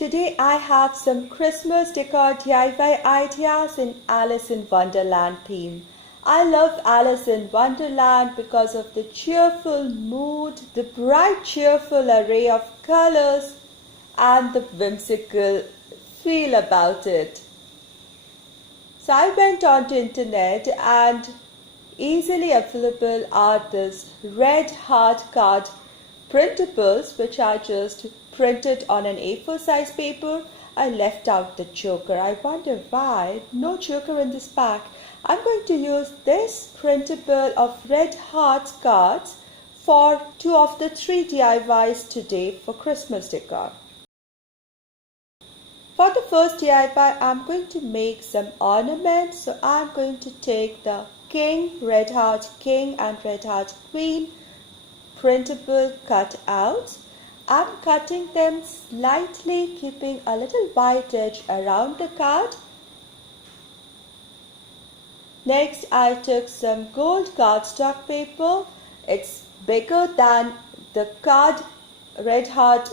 Today I have some Christmas decor DIY ideas in Alice in Wonderland theme. I love Alice in Wonderland because of the cheerful mood, the bright cheerful array of colors and the whimsical feel about it. So I went on to internet and easily available are these red heart card printables which are just printed on an A4 size paper. I left out the choker. I wonder why no choker in this pack. I'm going to use this printable of red heart cards for 2 of the 3 DIYs today for Christmas decor. For the first DIY, I'm going to make some ornaments. So I'm going to take the King, Red Heart King and Red Heart Queen printable cutouts. I'm cutting them slightly, keeping a little white edge around the card. Next, I took some gold cardstock paper. It's bigger than the card, Red Heart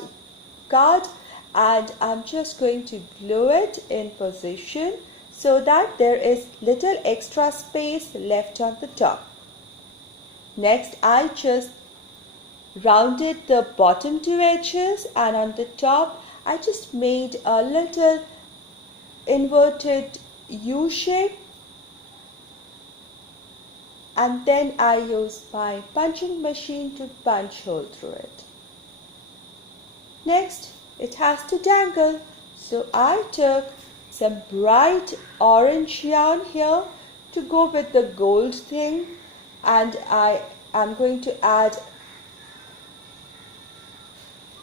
card, and I'm just going to glue it in position so that there is little extra space left on the top. Next, I just rounded the bottom 2 edges, and on the top I just made a little inverted U shape, and then I used my punching machine to punch hole through it. Next, it has to dangle, so I took some bright orange yarn here to go with the gold thing, and I am going to add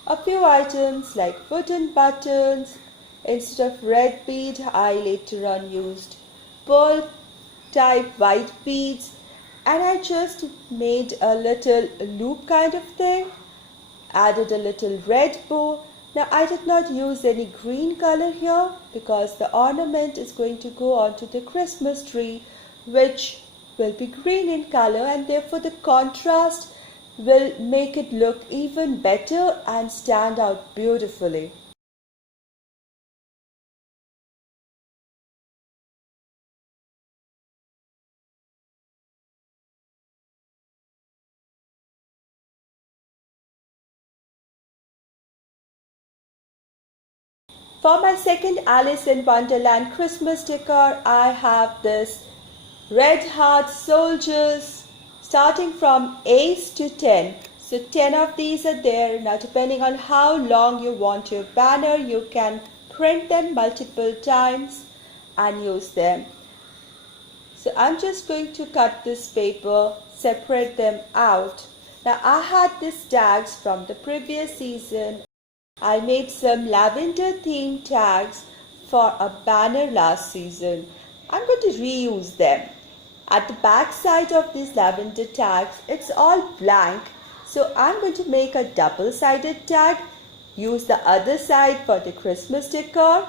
a few items like wooden buttons. Instead of red bead, I later on used pearl type white beads, and I just made a little loop kind of thing, added a little red bow. Now I did not use any green color here because the ornament is going to go onto the Christmas tree, which will be green in color, and therefore the contrast will make it look even better and stand out beautifully. For my second Alice in Wonderland Christmas decor, I have this red heart soldiers starting from ace to 10. So 10 of these are there. Now depending on how long you want your banner, you can print them multiple times and use them. So I'm just going to cut this paper, separate them out. Now I had these tags from the previous season. I made some lavender themed tags for a banner last season. I'm going to reuse them. At the back side of these lavender tags, it's all blank. So I'm going to make a double-sided tag. Use the other side for the Christmas decor.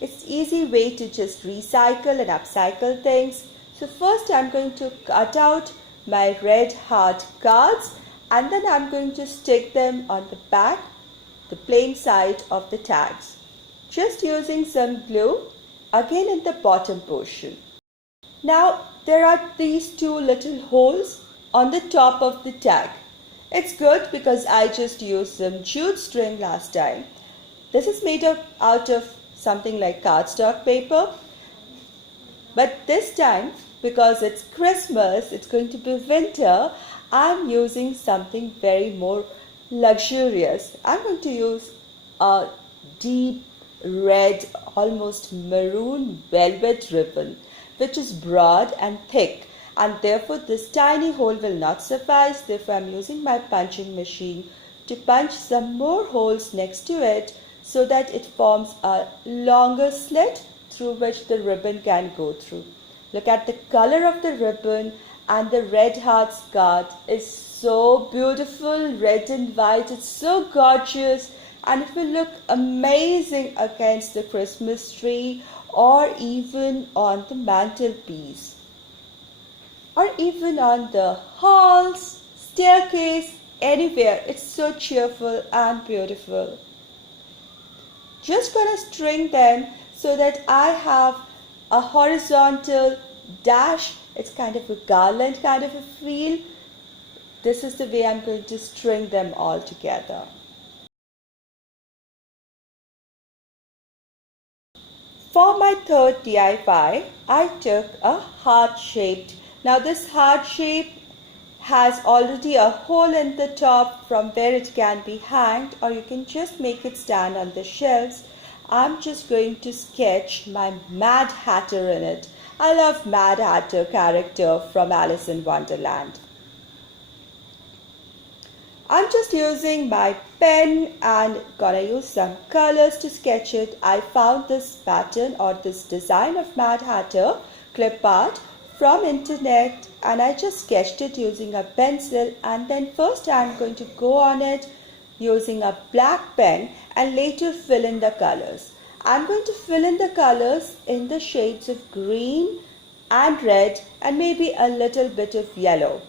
It's an easy way to just recycle and upcycle things. So first I'm going to cut out my red heart cards, and then I'm going to stick them on the back, the plain side of the tags, just using some glue again in the bottom portion. Now there are these 2 little holes on the top of the tag. It's good because I just used some jute string last time. This is made out of something like cardstock paper, but this time because it's Christmas, it's going to be winter, I'm using something very more luxurious. I'm going to use a deep red, almost maroon velvet ribbon, which is broad and thick, and therefore this tiny hole will not suffice. Therefore I'm using my punching machine to punch some more holes next to it so that it forms a longer slit through which the ribbon can go through. Look at the color of the ribbon, and the red heart scarf is so beautiful, red and white. It's so gorgeous, and it will look amazing against the Christmas tree or even on the mantelpiece or even on the halls, staircase, anywhere. It's so cheerful and beautiful. just gonna string them so that I have a horizontal dash. It's kind of a garland kind of a feel. This is the way I'm going to string them all together. For my third DIY, I took a heart-shaped. Now this heart shape has already a hole in the top from where it can be hanged, or you can just make it stand on the shelves. I'm just going to sketch my Mad Hatter in it. I love Mad Hatter character from Alice in Wonderland. I'm just using my pen and gonna use some colors to sketch it. I found this pattern or this design of Mad Hatter clip art from internet, and I just sketched it using a pencil, and then first I'm going to go on it using a black pen and later fill in the colors. I'm going to fill in the colors in the shades of green and red and maybe a little bit of yellow.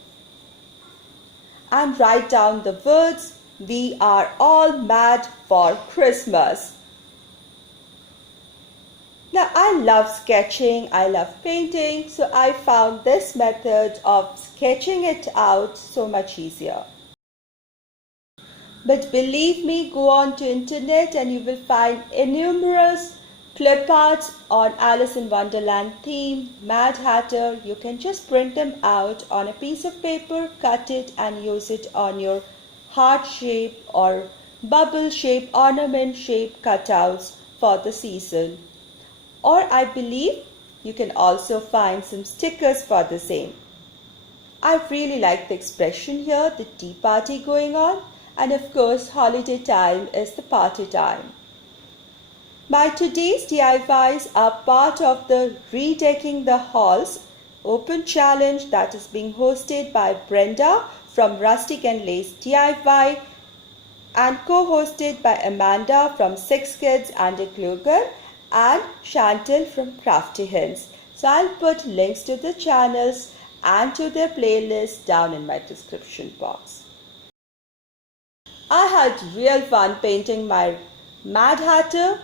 And write down the words, "We are all mad for Christmas." Now I love sketching, I love painting, so I found this method of sketching it out so much easier. But believe me, go on to internet and you will find innumerous clip arts on Alice in Wonderland theme, Mad Hatter. You can just print them out on a piece of paper, cut it and use it on your heart shape or bubble shape, ornament shape cutouts for the season. Or I believe you can also find some stickers for the same. I really like the expression here, the tea party going on, and of course holiday time is the party time. My today's DIYs are part of the Redecking the Halls open challenge that is being hosted by Brenda from Rustic and Lace DIY and co-hosted by Amanda from Six Kids and a Glue Gun and Chantal from Crafty Hints. So I'll put links to the channels and to their playlists down in my description box. I had real fun painting my Mad Hatter,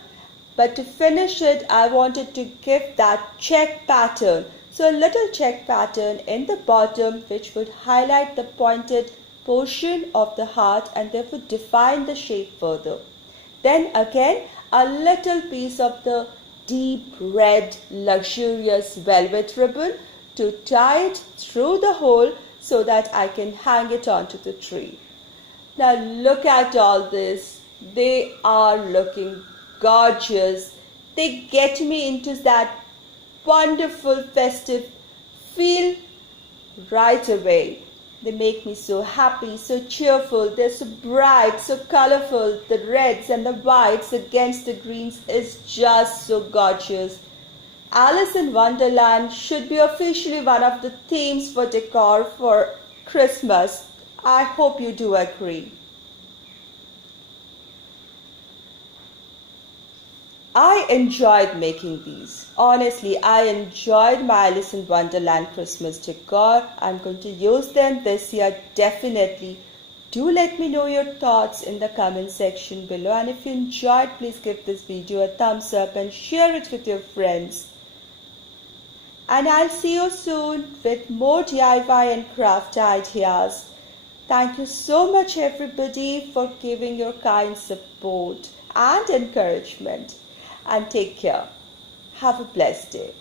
but to finish it I wanted to give that check pattern. So a little check pattern in the bottom which would highlight the pointed portion of the heart and therefore define the shape further. Then again a little piece of the deep red luxurious velvet ribbon to tie it through the hole so that I can hang it onto the tree. Now look at all this. They are looking gorgeous. They get me into that wonderful festive feel right away. They make me so happy, so cheerful. They're so bright, so colorful. The reds and the whites against the greens is just so gorgeous. Alice in Wonderland should be officially one of the themes for decor for Christmas. I hope you do agree. I enjoyed making these. Honestly, I enjoyed my Alice in Wonderland Christmas decor. I'm going to use them this year definitely. Do let me know your thoughts in the comment section below. And if you enjoyed, please give this video a thumbs up and share it with your friends. And I'll see you soon with more DIY and craft ideas. Thank you so much everybody for giving your kind support and encouragement. And take care. Have a blessed day.